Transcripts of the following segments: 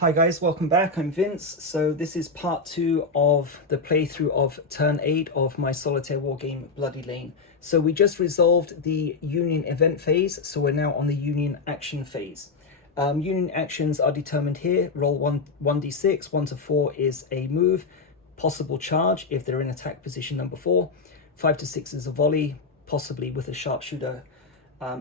Hi guys, welcome back. I'm Vince. So this is part 2 of the playthrough of turn 8 of my solitaire wargame Bloody Lane. So we just resolved the Union event phase, so we're now on the Union action phase. Union actions are determined here. Roll 1d6, 1 to 4 is a move, possible charge if they're in attack position number 4, 5 to 6 is a volley, possibly with a sharpshooter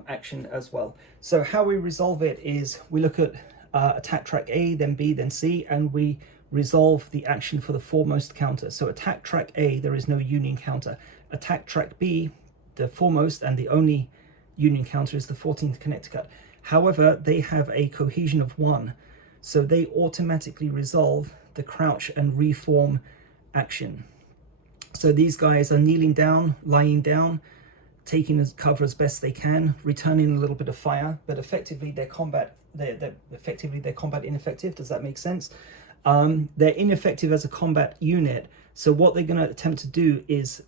action as well. So how we resolve it is we look at attack track A, then B, then C, and we resolve the action for the foremost counter. So attack track A, there is no Union counter. Attack track B, the foremost and the only Union counter is the 14th Connecticut. However, they have a cohesion of 1, so they automatically resolve the crouch and reform action. So these guys are kneeling down, lying down, taking as cover as best they can, returning a little bit of fire, but effectively they're combat ineffective. Does that make sense? They're ineffective as a combat unit. So what they're going to attempt to do is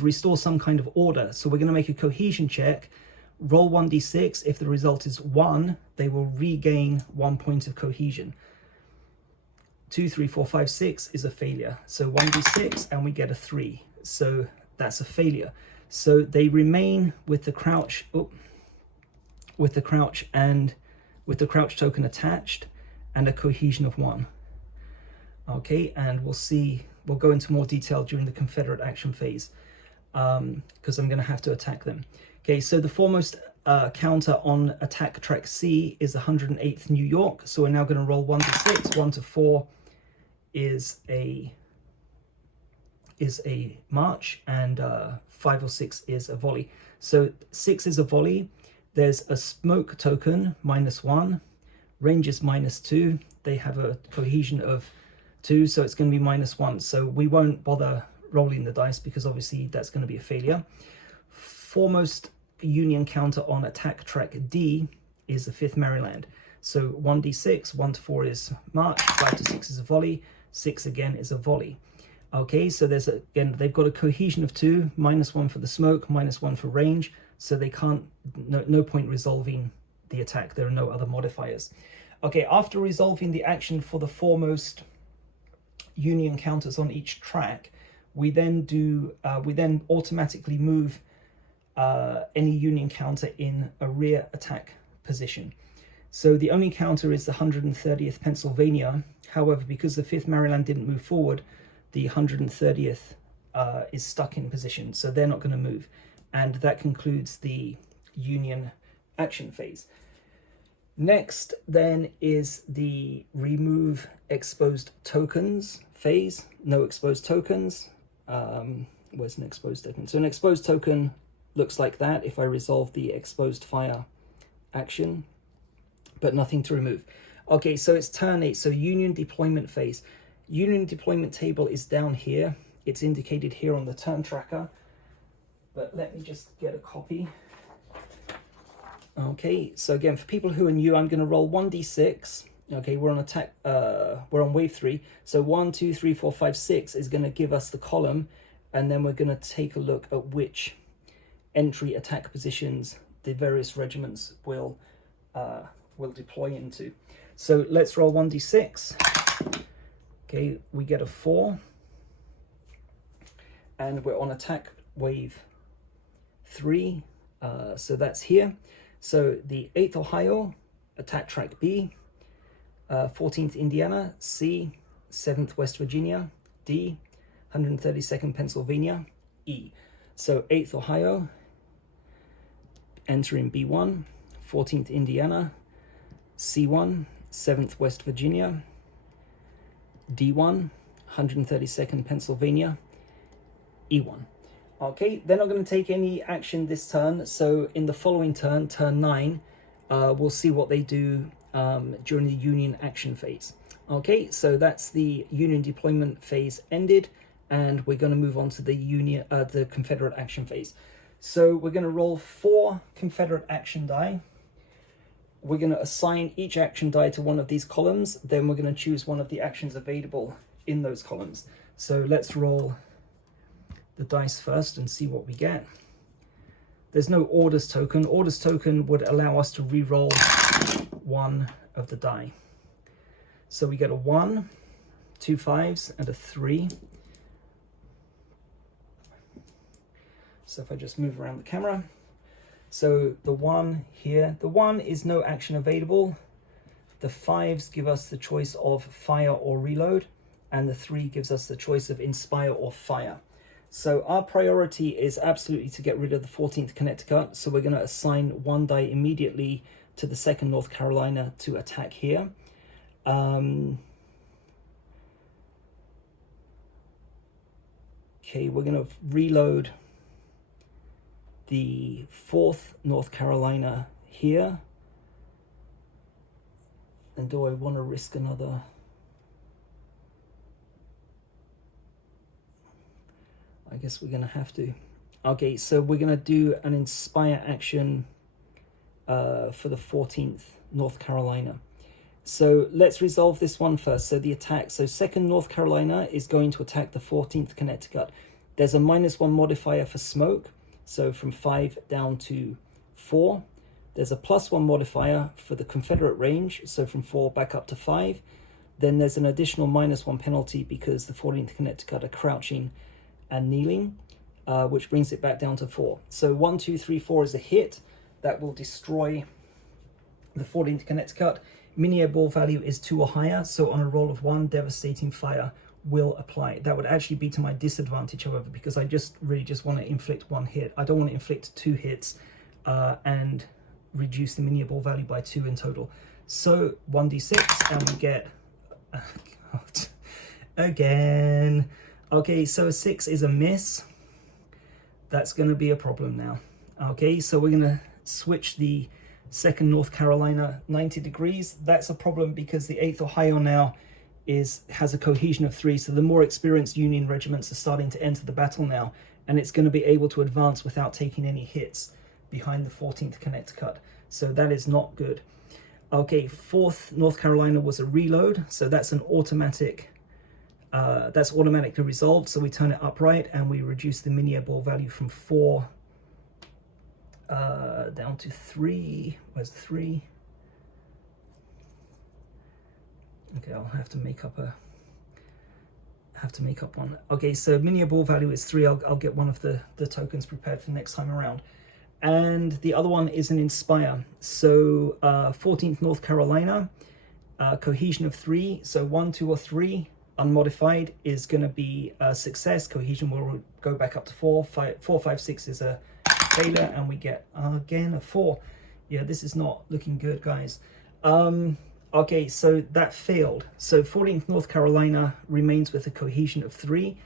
restore some kind of order. So we're going to make a cohesion check. Roll 1d6. If the result is 1, they will regain 1 point of cohesion. 2, 3, 4, 5, 6 is a failure. So 1d6 and we get a 3. So that's a failure. So they remain with the crouch, with the crouch token attached and a cohesion of 1. Okay, and we'll go into more detail during the Confederate action phase because I'm going to have to attack them. Okay, so the foremost counter on attack track C is 108th New York. So we're now going to roll 1d6. 1 to 4 is a march, and 5 or 6 is a volley. So 6 is a volley. There's a smoke token, -1. Range is -2. They have a cohesion of 2, so it's going to be -1. So we won't bother rolling the dice because obviously that's going to be a failure. Foremost Union counter on attack track D is the 5th Maryland. So 1d6, 1 to 4 is march, 5 to 6 is a volley, 6 again is a volley. Okay, so again, they've got a cohesion of 2, -1 for the smoke, -1 for range, so they can't, no point resolving the attack. There are no other modifiers. Okay, after resolving the action for the foremost Union counters on each track, we then automatically move any Union counter in a rear attack position. So the only counter is the 130th Pennsylvania. However, because the 5th Maryland didn't move forward, the 130th is stuck in position, so they're not going to move. And that concludes the Union action phase. Next, then, is the remove exposed tokens phase. No exposed tokens. Where's an exposed token? So an exposed token looks like that if I resolve the exposed fire action, but nothing to remove. Okay, so it's turn 8, so Union deployment phase. Union deployment table is down here. It's indicated here on the turn tracker, but let me just get a copy. Okay, so again, for people who are new, I'm going to roll 1d6. Okay, we're on attack, we're on wave 3. So 1, 2, 3, 4, 5, 6 is going to give us the column, and then we're going to take a look at which entry attack positions the various regiments will deploy into. So let's roll 1d6. Okay, we get a 4, and we're on attack wave 3, so that's here. So the 8th Ohio, attack track B, 14th Indiana, C, 7th West Virginia, D, 132nd Pennsylvania, E. So 8th Ohio, entering B1, 14th Indiana, C1, 7th West Virginia, D1, 132nd Pennsylvania, E1. Okay, they're not going to take any action this turn, so in the following turn, turn 9, we'll see what they do during the Union action phase. Okay, so that's the Union deployment phase ended, and we're going to move on to the Confederate action phase. So we're going to roll 4 Confederate action die. We're going to assign each action die to one of these columns. Then we're going to choose one of the actions available in those columns. So let's roll the dice first and see what we get. There's no orders token. Orders token would allow us to re-roll one of the die. So we get a 1, 2 5s, and a 3. So if I just move around the camera. So the 1 here, the 1 is no action available. The 5s give us the choice of fire or reload, and the 3 gives us the choice of inspire or fire. So our priority is absolutely to get rid of the 14th Connecticut. So we're going to assign 1 die immediately to the 2nd North Carolina to attack here. Okay, we're going to reload the 4th North Carolina here. And do I want to risk another? I guess we're going to have to. Okay, so we're going to do an inspire action for the 14th North Carolina. So let's resolve this one first. So the attack. So 2nd North Carolina is going to attack the 14th Connecticut. There's a -1 modifier for smoke. So from 5 down to 4. There's a +1 modifier for the Confederate range. So from 4 back up to 5. Then there's an additional -1 penalty because the 14th Connecticut are crouching and kneeling, which brings it back down to 4. So 1, 2, 3, 4 is a hit. That will destroy the 14th Connecticut. Mini ball value is 2 or higher. So on a roll of 1, devastating fire will apply. That would actually be to my disadvantage, however, because I really just want to inflict 1 hit. I don't want to inflict 2 hits and reduce the mini ball value by 2 in total. So 1d6 and we get God, again. Okay, so a 6 is a miss. That's going to be a problem now. Okay, so we're going to switch the 2nd North Carolina 90 degrees. That's a problem because the 8th Ohio now has a cohesion of 3, so the more experienced Union regiments are starting to enter the battle now, and it's going to be able to advance without taking any hits behind the 14th Connecticut. So that is not good. Okay, 4th North Carolina was a reload, so that's an automatic. That's automatically resolved, so we turn it upright and we reduce the mini ball value from 4 down to 3. Where's 3? Okay, I'll have to make up one. Okay, so mini ball value is 3. I'll get one of the tokens prepared for next time around. And the other one is an inspire. So 14th North Carolina, cohesion of 3. So 1, 2, or 3 unmodified is going to be a success. Cohesion will go back up to 4. 4, 5, 6 is a failure, and we get again a 4. Yeah, this is not looking good, guys. Okay, so that failed. So 14th North Carolina remains with a cohesion of 3,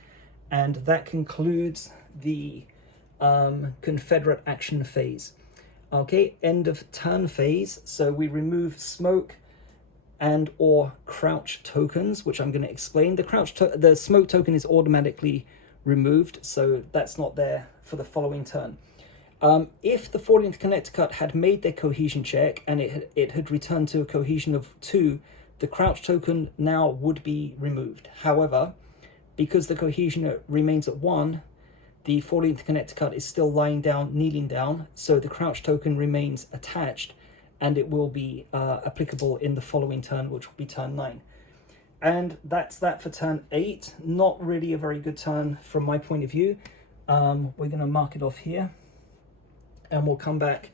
and that concludes the Confederate action phase. Okay, end of turn phase. So we remove smoke and or crouch tokens, which I'm going to explain. The smoke token is automatically removed, so that's not there for the following turn. If the 14th Connecticut had made their cohesion check and it had returned to a cohesion of 2, the crouch token now would be removed. However, because the cohesion remains at 1, the 14th Connecticut is still lying down, kneeling down, so the crouch token remains attached, and it will be applicable in the following turn, which will be turn 9. And that's that for turn 8. Not really a very good turn from my point of view. We're going to mark it off here, and we'll come back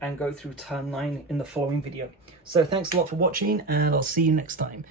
and go through turn 9 in the following video. So thanks a lot for watching, and I'll see you next time.